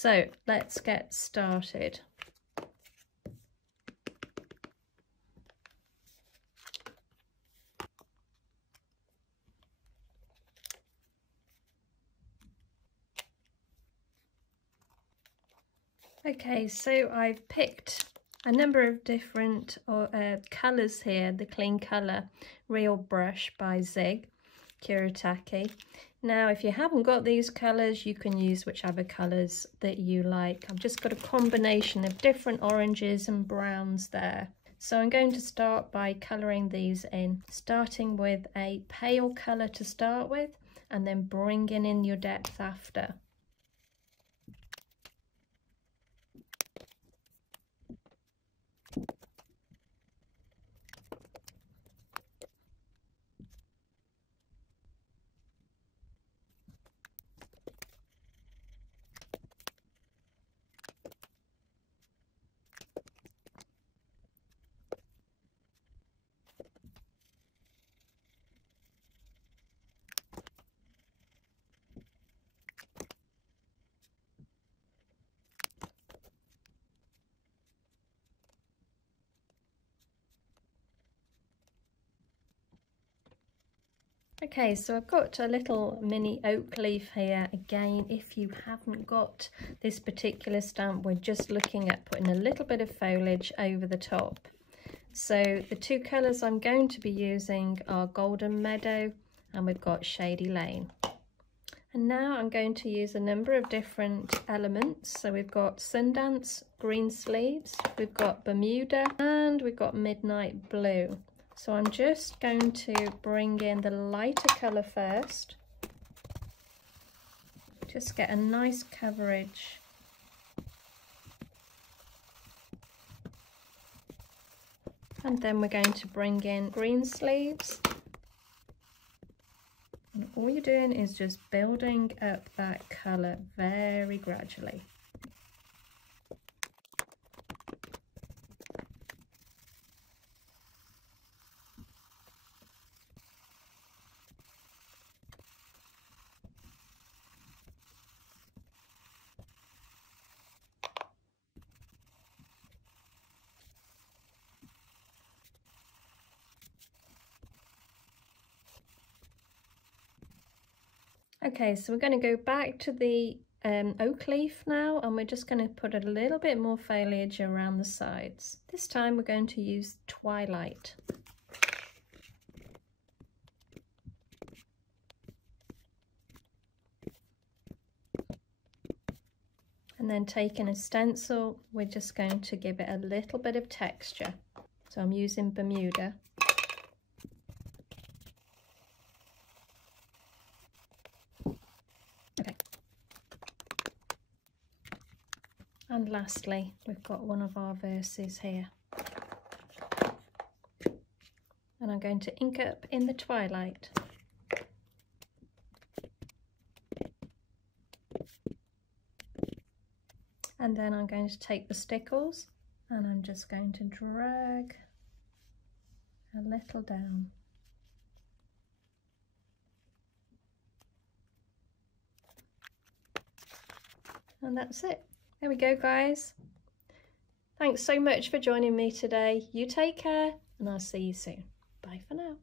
So let's get started. Okay, so I've picked a number of different colours here. The Clean Colour Real Brush by Zig, Kuretake. Now, if you haven't got these colours, you can use whichever colours that you like. I've just got a combination of different oranges and browns there. So I'm going to start by colouring these in, starting with a pale colour to start with, and then bringing in your depth after. Okay, so I've got a little mini oak leaf here. Again, if you haven't got this particular stamp, we're just looking at putting a little bit of foliage over the top. So the two colours I'm going to be using are Golden Meadow and we've got Shady Lane. And now I'm going to use a number of different elements. So we've got Sundance, green sleeves, we've got Bermuda, and we've got Midnight Blue. So I'm just going to bring in the lighter colour first. Just get a nice coverage. And then we're going to bring in green sleeves. And all you're doing is just building up that colour very gradually. Okay, so we're going to go back to the oak leaf now, and we're just going to put a little bit more foliage around the sides. This time we're going to use Twilight. And then taking a stencil, we're just going to give it a little bit of texture. So I'm using Bermuda. Okay. And lastly, we've got one of our verses here. And I'm going to ink up in the Twilight. And then I'm going to take the stickles and I'm just going to drag a little down. And that's it. There we go, guys. Thanks so much for joining me today. You take care and I'll see you soon. Bye for now.